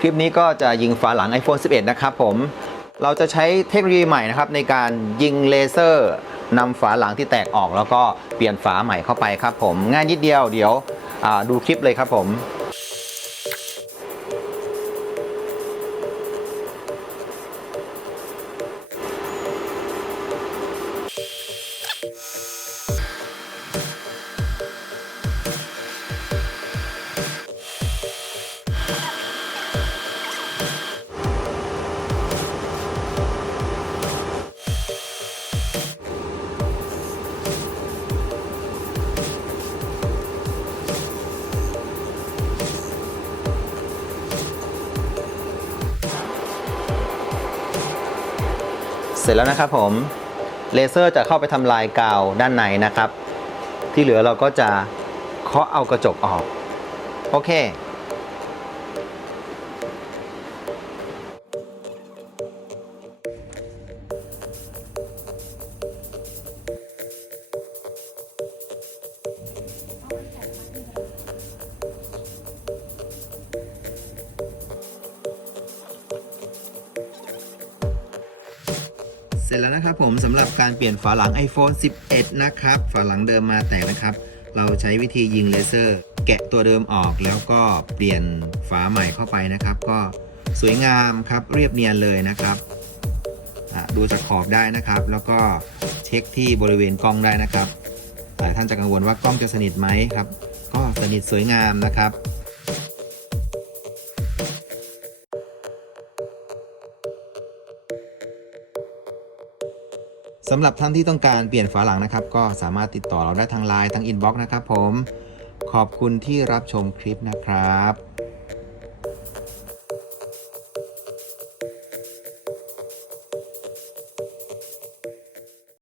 คลิปนี้ก็จะยิงฝาหลัง iPhone 11 นะครับผม เราจะใช้เทคโนโลยีใหม่นะครับในการยิงเลเซอร์นำฝาหลังที่แตกออก แล้วก็เปลี่ยนฝาใหม่เข้าไปครับผม ง่ายนิดเดียวเดี๋ยวดูคลิปเลยครับผม เสร็จแล้วนะครับผมเลเซอร์จะเข้าไปทำลายกาวด้านในนะครับ ที่เหลือเราก็จะเคาะเอากระจกออก โอเค สร็จแล้วนะครับผมสำหรับการเปลี่ยนฝาหลัง iPhone 11 นะครับ ฝาหลังเดิมมาแตกนะครับ เราใช้วิธียิงเลเซอร์ แกะตัวเดิมออกแล้วก็เปลี่ยนฝาใหม่เข้าไปนะครับ ก็สวยงามครับเรียบเนียนเลยนะครับดูจากขอบได้นะครับ แล้วก็เช็คที่บริเวณกล้องได้นะครับหลายท่านจะกังวลว่ากล้องจะสนิทไหมครับ ก็สนิทสวยงามนะครับ สำหรับท่านที่ต้องการเปลี่ยนฝาหลังนะครับ ก็สามารถติดต่อเราได้ทางไลน์ทางอินบ็อกซ์นะครับผม ขอบคุณที่รับชมคลิปนะครับ